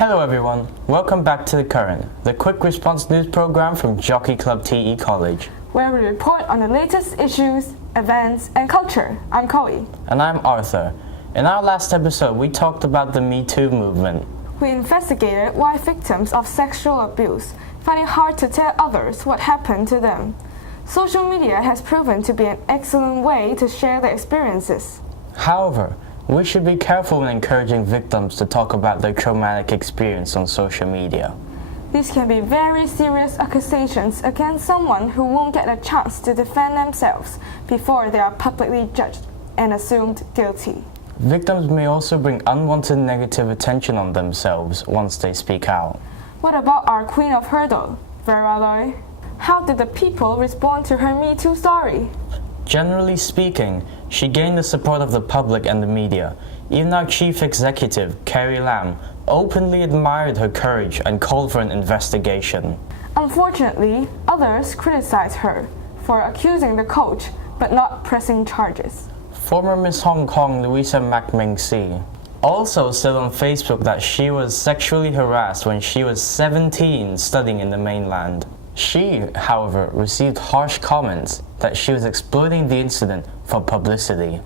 Hello everyone, welcome back to The Current, the quick response news program from Jockey Club TE College, where we report on the latest issues, events, and culture. I'm Chloe. And I'm Arthur. In our last episode, we talked about the MeToo movement. We investigated why victims of sexual abuse find it hard to tell others what happened to them. Social media has proven to be an excellent way to share their experiences. However, we should be careful when encouraging victims to talk about their traumatic experience on social media. These can be very serious accusations against someone who won't get a chance to defend themselves before they are publicly judged and assumed guilty. Victims may also bring unwanted negative attention on themselves once they speak out. What about our queen of hurdle, Vera Loy? How did the people respond to her MeToo story? Generally speaking, she gained the support of the public and the media. Even our chief executive, Carrie Lam, openly admired her courage and called for an investigation. Unfortunately, others criticized her for accusing the coach but not pressing charges. Former Miss Hong Kong Louisa Mac-Ming-Si also said on Facebook that she was sexually harassed when she was 17 studying in the mainland. She, however, received harsh comments that she was exploiting the incident for publicity.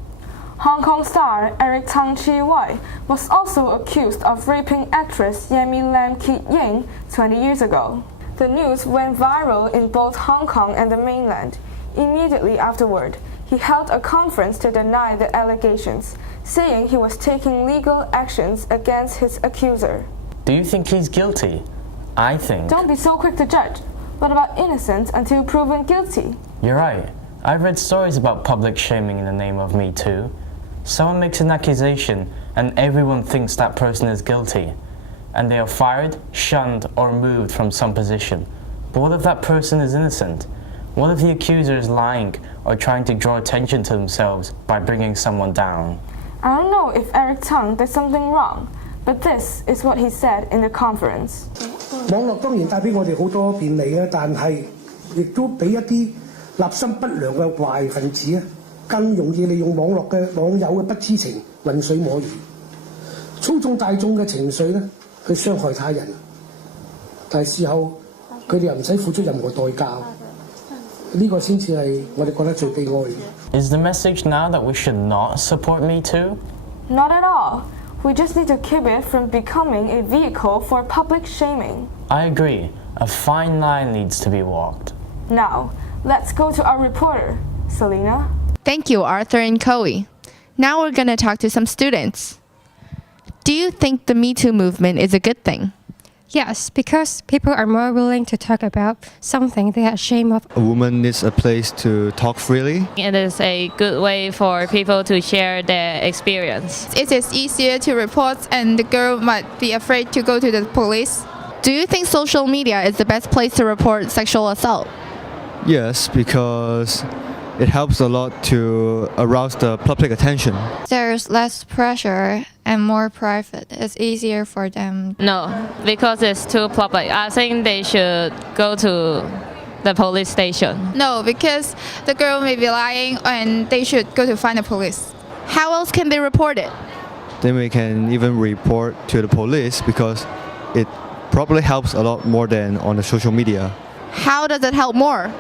Hong Kong star Eric Tang Chi-Wai was also accused of raping actress Yemi Lam Kit-ying 20 years ago. The news went viral in both Hong Kong and the mainland. Immediately afterward, he held a conference to deny the allegations, saying he was taking legal actions against his accuser. Do you think he's guilty? I think... Don't be so quick to judge. What about innocent until proven guilty? You're right. I've read stories about public shaming in the name of Me Too. Someone makes an accusation and everyone thinks that person is guilty, and they are fired, shunned, or removed from some position. But what if that person is innocent? What if the accuser is lying or trying to draw attention to themselves by bringing someone down? I don't know if Eric Tang did something wrong, but this is what he said in the conference. 網絡當然帶俾我哋好多便利啊，但係亦都俾一啲立心不良嘅壞分子啊，更容易利用網友嘅不知情混水摸魚，操縱大眾嘅情緒咧去傷害他人，但係事後佢哋又唔使付出任何代價，呢個先至係我哋覺得最悲哀嘅。Is the message now that we should not support Me Too? Not at all. We just need to keep it from becoming a vehicle for public shaming. I agree. A fine line needs to be walked. Now, let's go to our reporter, Selena. Thank you, Arthur and Chloe. Now we're going to talk to some students. Do you think the MeToo movement is a good thing? Yes, because people are more willing to talk about something they are ashamed of. A woman needs a place to talk freely. It is a good way for people to share their experience. It is easier to report and the girl might be afraid to go to the police. Do you think social media is the best place to report sexual assault? Yes, because it helps a lot to arouse the public attention. There's less pressure and more private. It's easier for them. No, because it's too public. I think they should go to the police station. No, because the girl may be lying and they should go to find the police. How else can they report it? Then we can even report to the police because it probably helps a lot more than on the social media. How does it help more?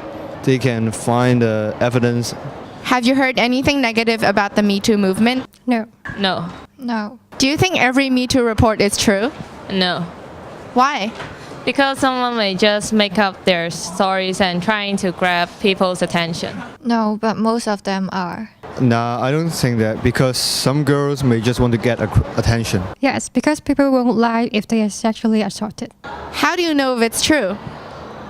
They can find the evidence. Have you heard anything negative about the MeToo movement? No. No. No. Do you think every MeToo report is true? No. Why? Because someone may just make up their stories and trying to grab people's attention. No, but most of them are. Nah, I don't think that because some girls may just want to get attention. Yes, because people won't lie if they are sexually assaulted. How do you know if it's true?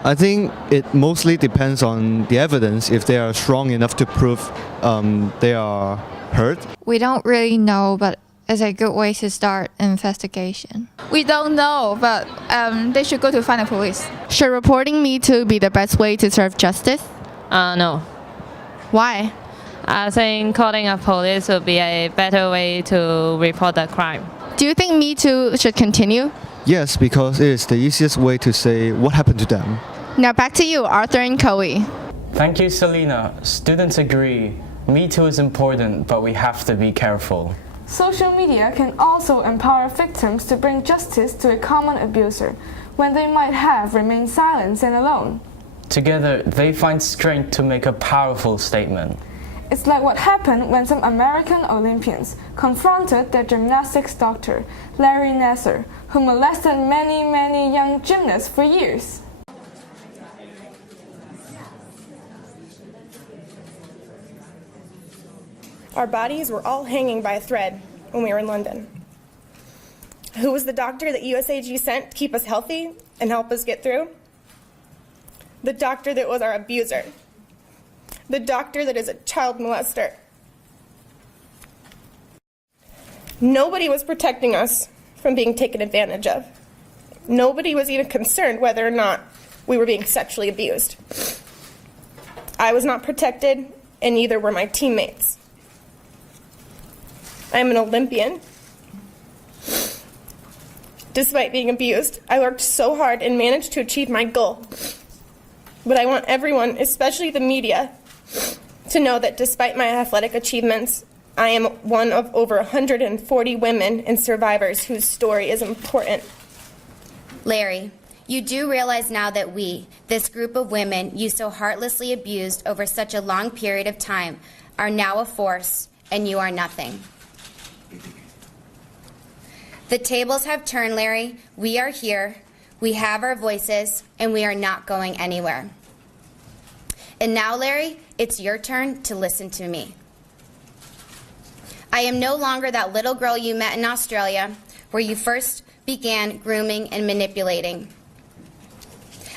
I think it mostly depends on the evidence if they are strong enough to prove they are hurt. We don't really know, but it's a good way to start an investigation. We don't know, but they should go to find the police. Should reporting MeToo be the best way to serve justice? No. Why? I think calling a police would be a better way to report the crime. Do you think MeToo should continue? Yes, because it is the easiest way to say what happened to them. Now back to you, Arthur and Chloe. Thank you, Selena. Students agree. Me Too is important, but we have to be careful. Social media can also empower victims to bring justice to a common abuser when they might have remained silent and alone. Together, they find strength to make a powerful statement. It's like what happened when some American Olympians confronted their gymnastics doctor, Larry Nassar, who molested many young gymnasts for years. Our bodies were all hanging by a thread when we were in London. Who was the doctor that USAG sent to keep us healthy and help us get through? The doctor that was our abuser. The doctor that is a child molester. Nobody was protecting us from being taken advantage of. Nobody was even concerned whether or not we were being sexually abused. I was not protected, and neither were my teammates. I am an Olympian. Despite being abused, I worked so hard and managed to achieve my goal. But I want everyone, especially the media, to know that despite my athletic achievements, I am one of over 140 women and survivors whose story is important. Larry, you do realize now that we, this group of women you so heartlessly abused over such a long period of time, are now a force, and you are nothing. The tables have turned, Larry. We are here, we have our voices, and we are not going anywhere. And now, Larry, it's your turn to listen to me. I am no longer that little girl you met in Australia, where you first began grooming and manipulating.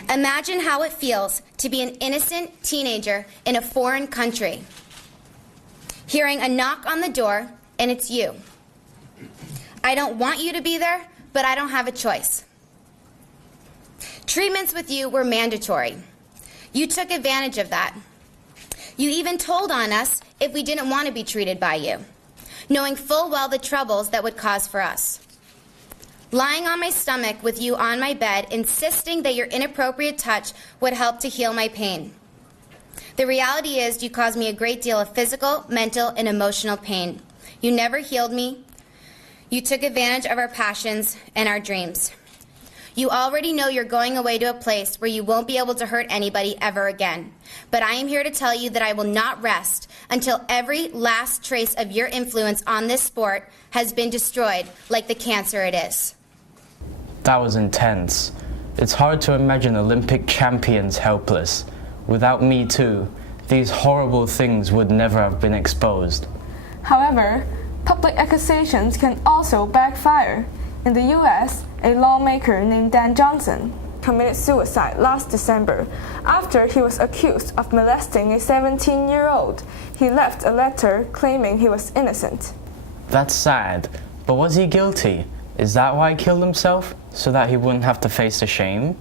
Imagine how it feels to be an innocent teenager in a foreign country, hearing a knock on the door, and it's you. I don't want you to be there, but I don't have a choice. Treatments with you were mandatory. You took advantage of that. You even told on us if we didn't want to be treated by you, knowing full well the troubles that would cause for us. Lying on my stomach with you on my bed, insisting that your inappropriate touch would help to heal my pain. The reality is you caused me a great deal of physical, mental, and emotional pain. You never healed me. You took advantage of our passions and our dreams. You already know you're going away to a place where you won't be able to hurt anybody ever again. But I am here to tell you that I will not rest until every last trace of your influence on this sport has been destroyed, like the cancer it is. That was intense. It's hard to imagine Olympic champions helpless. Without MeToo, these horrible things would never have been exposed. However, public accusations can also backfire. In the US, a lawmaker named Dan Johnson committed suicide last December after he was accused of molesting a 17-year-old. He left a letter claiming he was innocent. That's sad, but was he guilty? Is that why he killed himself? So that he wouldn't have to face the shame?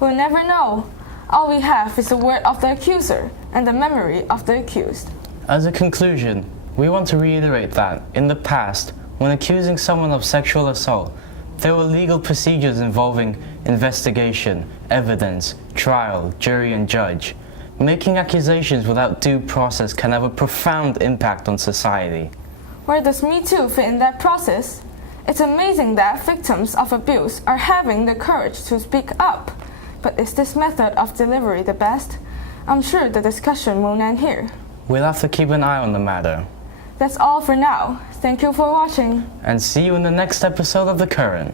We'll never know. All we have is the word of the accuser and the memory of the accused. As a conclusion, we want to reiterate that, in the past, when accusing someone of sexual assault, there were legal procedures involving investigation, evidence, trial, jury, and judge. Making accusations without due process can have a profound impact on society. Where does MeToo fit in that process? It's amazing that victims of abuse are having the courage to speak up. But is this method of delivery the best? I'm sure the discussion won't end here. We'll have to keep an eye on the matter. That's all for now. Thank you for watching. And see you in the next episode of The Current.